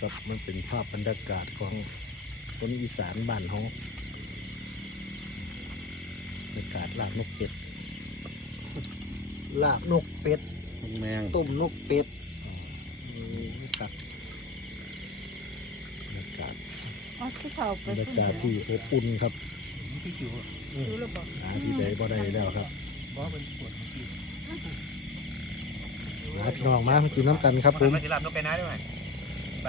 ครับมันเป็นภาพบรรยากาศของคนอีสานบ้านเขาบรรยากาศลาบนกเป็ด ลาบนกเป็ด แมง ต้มนกเป็ด ครับบรรยากาศ อ๋อที่เขาไป บรรยากาศที่อบอุ่นครับ พี่จิ๋ว ดูระบบ หาที่ใดบ่ได้แล้วครับ บอสเป็นปวดเมื่อกี้ หาพี่น้องมากินน้ำกันครับผม มาจะรับนกไก่น้าด้วยไหมไป